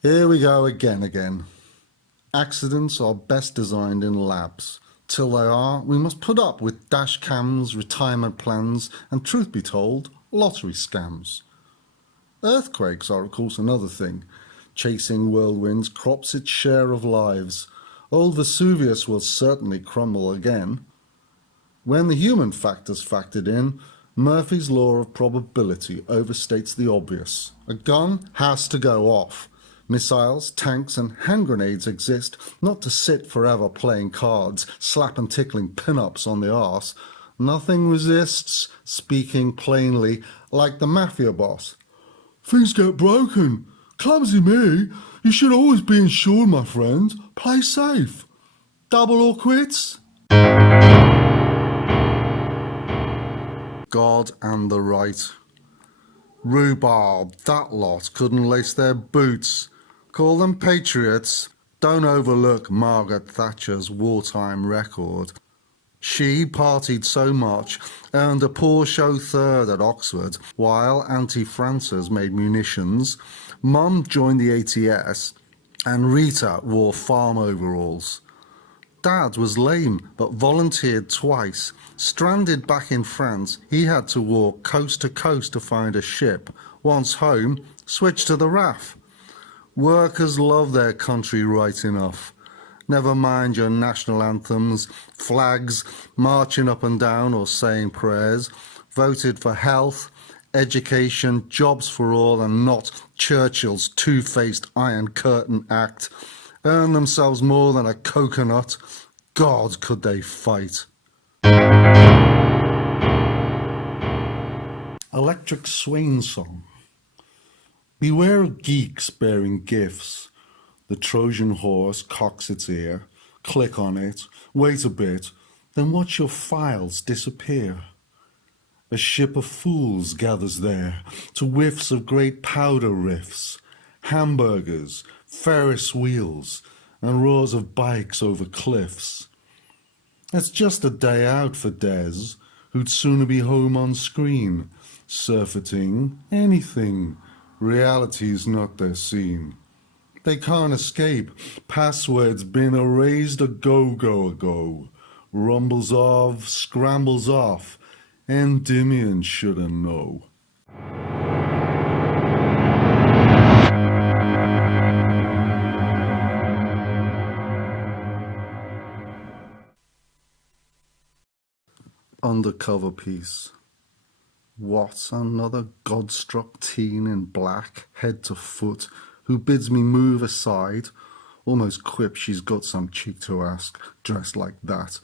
Here we go again. Accidents are best designed in labs. Till they are, we must put up with dash cams, retirement plans, and truth be told, lottery scams. Earthquakes are, of course, another thing. Chasing whirlwinds crops its share of lives. Old Vesuvius will certainly crumble again. When the human factor's factored in, Murphy's law of probability overstates the obvious. A gun has to go off. Missiles, tanks, and hand grenades exist not to sit forever playing cards, slap and tickling pin-ups on the arse. Nothing resists speaking plainly like the mafia boss. Things get broken. Clumsy me. You should always be insured, my friend. Play safe. Double or quits? God and the right. Rhubarb, that lot couldn't lace their boots. Call them patriots. Don't overlook Margaret Thatcher's wartime record. She partied so much, earned a poor show third at Oxford, while Auntie Frances made munitions. Mum joined the ATS, and Rita wore farm overalls. Dad was lame, but volunteered twice. Stranded back in France, he had to walk coast to coast to find a ship. Once home, switched to the RAF. Workers love their country right enough. Never mind your national anthems, flags, marching up and down or saying prayers. Voted for health, education, jobs for all, and not Churchill's two-faced Iron Curtain Act. Earn themselves more than a coconut. God, could they fight. Electric Swain Song. Beware of geeks bearing gifts. The Trojan horse cocks its ear. Click on it, wait a bit, then watch your files disappear. A ship of fools gathers there to whiffs of great powder riffs, hamburgers, Ferris wheels, and roars of bikes over cliffs. It's just a day out for Des, who'd sooner be home on screen, surfeiting anything. Reality's not their scene. They can't escape. Passwords been erased a go ago. Rumbles of, scrambles off. Endymion shoulda know. Undercover piece. What, another god-struck teen in black, head to foot, who bids me move aside? Almost quip she's got some cheek to ask, dressed like that.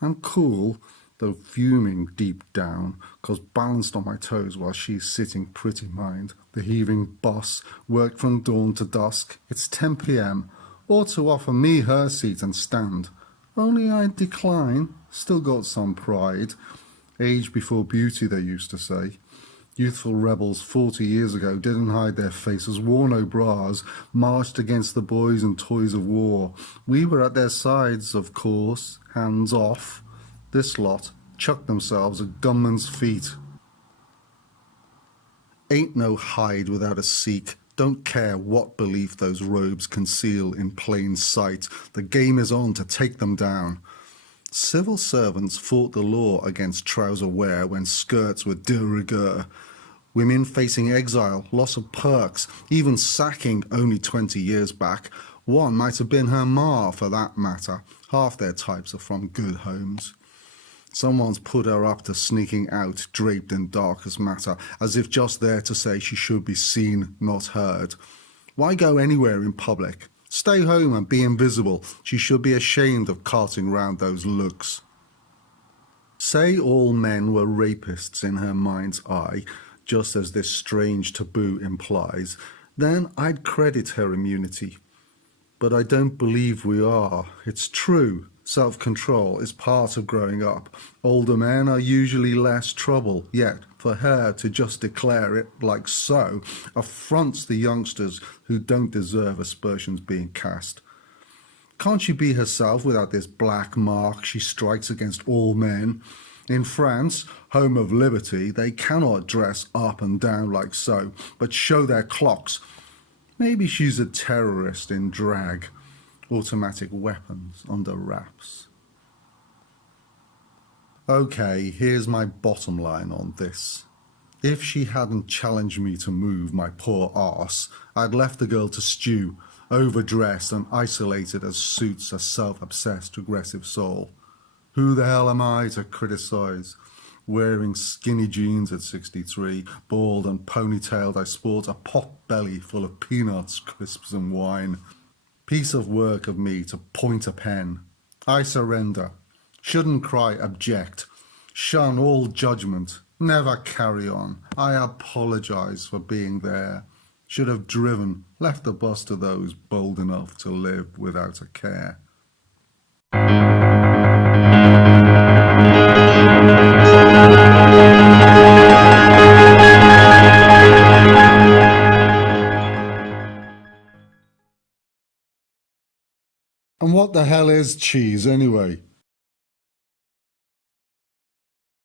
I'm cool, though fuming deep down, 'cause balanced on my toes while she's sitting pretty mind. The heaving boss worked from dawn to dusk. It's 10 p.m. Ought to offer me her seat and stand. Only I'd decline, still got some pride. Age before beauty, they used to say. Youthful rebels 40 years ago didn't hide their faces, wore no bras, marched against the boys and toys of war. We were at their sides, of course, hands off. This lot chucked themselves at gunmen's feet. Ain't no hide without a seek. Don't care what belief those robes conceal in plain sight. The game is on to take them down. Civil servants fought the law against trouser wear when skirts were de rigueur. Women facing exile, loss of perks, even sacking only 20 years back. One might have been her ma, for that matter. Half their types are from good homes. Someone's put her up to sneaking out, draped in darkest matter, as if just there to say she should be seen, not heard. Why go anywhere in public? Stay home and be invisible. She should be ashamed of carting round those looks. Say all men were rapists in her mind's eye, just as this strange taboo implies, then I'd credit her immunity. But I don't believe we are. It's true. Self-control is part of growing up. Older men are usually less trouble, yet for her to just declare it like so affronts the youngsters who don't deserve aspersions being cast. Can't she be herself without this black mark she strikes against all men? In France, home of liberty, they cannot dress up and down like so, but show their clocks. Maybe she's a terrorist in drag, automatic weapons under wraps. Okay, here's my bottom line on this. If she hadn't challenged me to move my poor arse, I'd left the girl to stew, overdressed and isolated as suits a self-obsessed aggressive soul. Who the hell am I to criticize? Wearing skinny jeans at 63, bald and ponytailed, I sport a pot belly full of peanuts, crisps and wine. Piece of work of me to point a pen. I surrender. Shouldn't cry, object. Shun all judgment. Never carry on. I apologize for being there. Should have driven, left the bus to those bold enough to live without a care. And what the hell is cheese anyway?